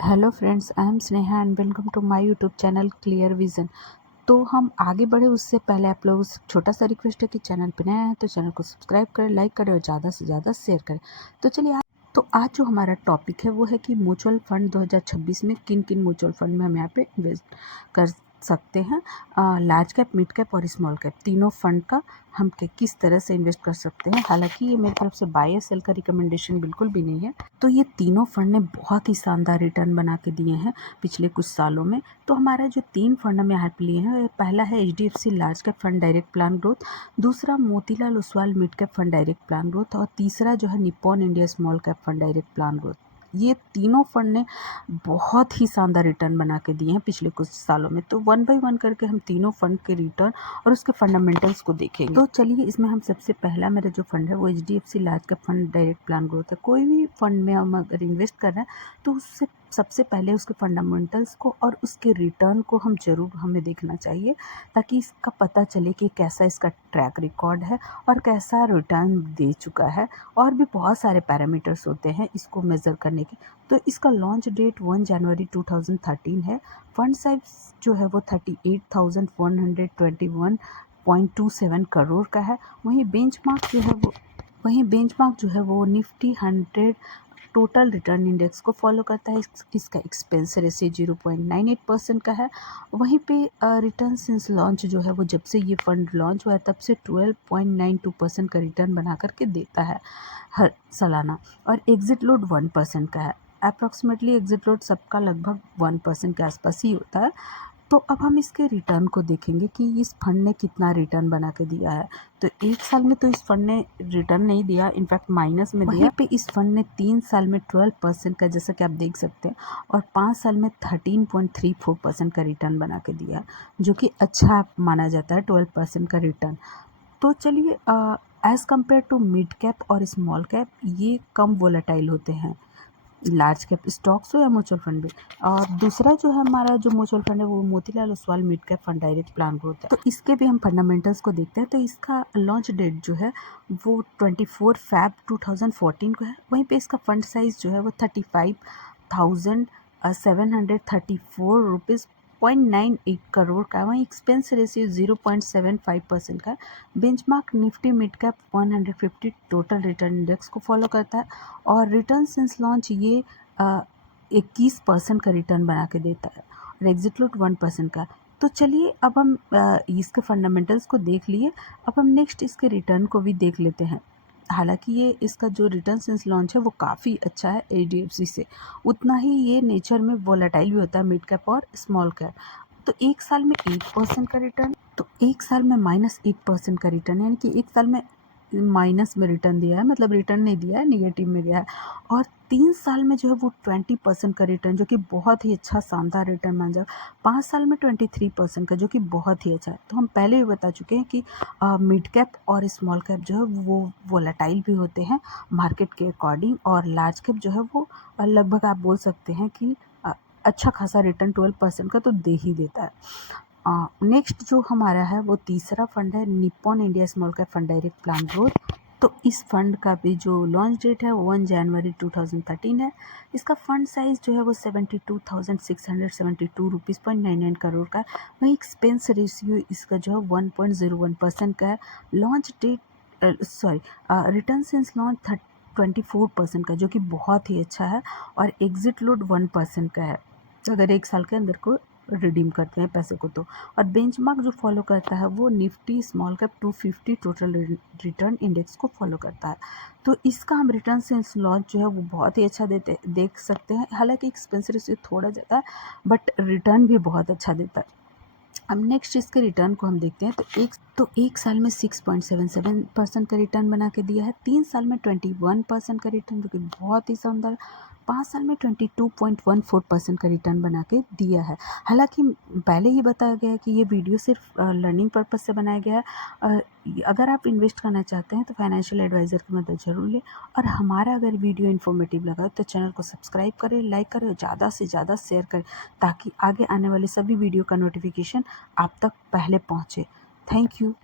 Hello friends, I am Sneha and welcome to my YouTube channel clear vision. तो हम आगे बढ़े उससे पहले आप लोगों से छोटा सा रिक्वेस्ट है कि चैनल पे नए हैं तो चैनल को सब्सक्राइब करें, लाइक करें और ज़्यादा से ज़्यादा शेयर करें। तो चलिए आज जो हमारा टॉपिक है वो है कि म्यूचुअल फंड 2026 में किन किन म्यूचुअल फंड में हम यहाँ पे इन्वेस्ट कर सकते हैं। लार्ज कैप, मिड कैप और स्मॉल कैप तीनों फंड का हम किस तरह से इन्वेस्ट कर सकते हैं। हालांकि ये मेरी तरफ से बाय या सेल का रिकमेंडेशन बिल्कुल भी नहीं है। तो ये तीनों फंड ने बहुत ही शानदार रिटर्न बना के दिए हैं पिछले कुछ सालों में। तो हमारा जो 3 फंड हमने यहाँ पे लिए हैं, पहला है HDFC large cap fund direct plan growth, दूसरा Motilal Oswal mid cap fund direct plan growth और तीसरा जो है Nippon India small cap fund direct plan growth. ये तीनों फंड ने बहुत ही शानदार रिटर्न बना के दिए हैं पिछले कुछ सालों में। तो वन बाय वन करके हम तीनों फंड के रिटर्न और उसके फंडामेंटल्स को देखेंगे। तो चलिए, इसमें हम सबसे पहला मेरा जो फंड है वो HDFC large cap fund direct plan growth है। कोई भी फंड में हम अगर इन्वेस्ट कर रहे हैं तो उससे सबसे पहले उसके फंडामेंटल्स को और उसके रिटर्न को हमें देखना चाहिए, ताकि इसका पता चले कि कैसा इसका ट्रैक रिकॉर्ड है और कैसा रिटर्न दे चुका है। और भी बहुत सारे पैरामीटर्स होते हैं इसको मेज़र करने के। तो इसका लॉन्च डेट 1 जनवरी 2013 है। फंड साइज जो है वो 38,121.27 करोड़ का है। वहीं बेंचमार्क जो है वो निफ्टी 100 टोटल रिटर्न इंडेक्स को फॉलो करता है। इसका एक्सपेंस रेशियो 0.98% का है। वहीं पे रिटर्न सिंस लॉन्च जो है वो जब से ये फंड लॉन्च हुआ है तब से 12.92% का रिटर्न बना करके देता है हर सालाना। और एग्जिट लोड 1% का है। अप्रॉक्सीमेटली एग्जिट लोड सबका लगभग 1% के आसपास ही होता है। तो अब हम इसके रिटर्न को देखेंगे कि इस फंड ने कितना रिटर्न बना के दिया है। तो 1 साल में तो इस फंड ने रिटर्न नहीं दिया, इनफैक्ट माइनस में दिया। वहीं पे इस फंड ने 3 साल में 12% का, जैसा कि आप देख सकते हैं, और 5 साल में 13.34% का रिटर्न बना के दिया है, जो कि अच्छा माना जाता है 12% का रिटर्न। तो चलिए, as compare to mid cap और स्मॉल कैप ये कम वोलेटाइल होते हैं, लार्ज कैप स्टॉक्स हो या म्यूचुअल फंड भी। और दूसरा जो है हमारा जो म्यूचुअल फंड है वो Motilal Oswal mid cap fund direct plan growth है। तो इसके भी हम फंडामेंटल्स को देखते हैं। तो इसका लॉन्च डेट जो है वो 24 फैब 2014 को है। वहीं पे इसका फंड साइज जो है वो 35,734 रुपीज़ 0.98 करोड़ का है। वहीं एक्सपेंस रेशियो 0.75% का है। Benchmark Nifty mid cap 150 total return index को फॉलो करता है। और रिटर्न सिंस लॉन्च ये 21% का रिटर्न बना के देता है और एग्जिट लोड 1% का। तो चलिए, अब हम इसके फंडामेंटल्स को देख लिए। अब हम नेक्स्ट इसके रिटर्न को भी देख लेते हैं। हालांकि ये इसका जो रिटर्न सिंस लॉन्च है वो काफ़ी अच्छा है HDFC से, उतना ही ये नेचर में वोलेटाइल भी होता है मिड कैप और स्मॉल कैप। तो 1 साल में 8% का रिटर्न, तो 1 साल में -8% का रिटर्न, यानी कि 1 साल में माइनस में रिटर्न दिया है, मतलब रिटर्न नहीं दिया है, नेगेटिव में गया है। और 3 साल में जो है वो 20% का रिटर्न, जो कि बहुत ही अच्छा शानदार रिटर्न मान जाए। 5 साल में 23% का, जो कि बहुत ही अच्छा है। तो हम पहले भी बता चुके हैं कि मिड कैप और स्मॉल कैप जो है वो वोलेटाइल भी होते हैं मार्केट के अकॉर्डिंग, और लार्ज कैप जो है वो लगभग आप बोल सकते हैं कि अच्छा खासा रिटर्न 12% का तो दे ही देता है। नेक्स्ट जो हमारा है वो तीसरा फंड है Nippon India small cap fund direct plan growth. तो इस फंड का भी जो लॉन्च डेट है वो 1 जनवरी 2013 है। इसका फंड साइज जो है वो 72,672 रुपीज़ 0.99 करोड़ का है। वहीं एक्सपेंस रेशियो इसका जो है 1.01% का है। Launch date return since launch 24% का, जो कि बहुत ही अच्छा है। और एग्जिट लोड 1% का है अगर 1 साल के अंदर को रिडीम करते हैं पैसे को तो। और बेंचमार्क जो फॉलो करता है वो Nifty small cap 250 total return index को फॉलो करता है। तो इसका हम रिटर्न सिंस लॉन्च जो है वो बहुत ही अच्छा देख सकते हैं। हालांकि एक्सपेंस रेशियो थोड़ा ज़्यादा है, बट रिटर्न भी बहुत अच्छा देता है। अब नेक्स्ट इसके रिटर्न को हम देखते हैं। तो एक साल में 6.77% का रिटर्न बना के दिया है। 3 साल में 21% का रिटर्न, जो कि बहुत ही शानदार। 5 साल में 22.14% का रिटर्न बना के दिया है। हालांकि पहले ही बताया गया है कि ये वीडियो सिर्फ लर्निंग पर्पज़ से बनाया गया है। अगर आप इन्वेस्ट करना चाहते हैं तो फाइनेंशियल एडवाइज़र की मदद ज़रूर लें। और हमारा अगर वीडियो इन्फॉर्मेटिव लगा तो चैनल को सब्सक्राइब करें, लाइक करें और ज़्यादा से ज़्यादा शेयर करें, ताकि आगे आने वाले सभी वीडियो का नोटिफिकेशन आप तक पहले पहुँचे। Thank you.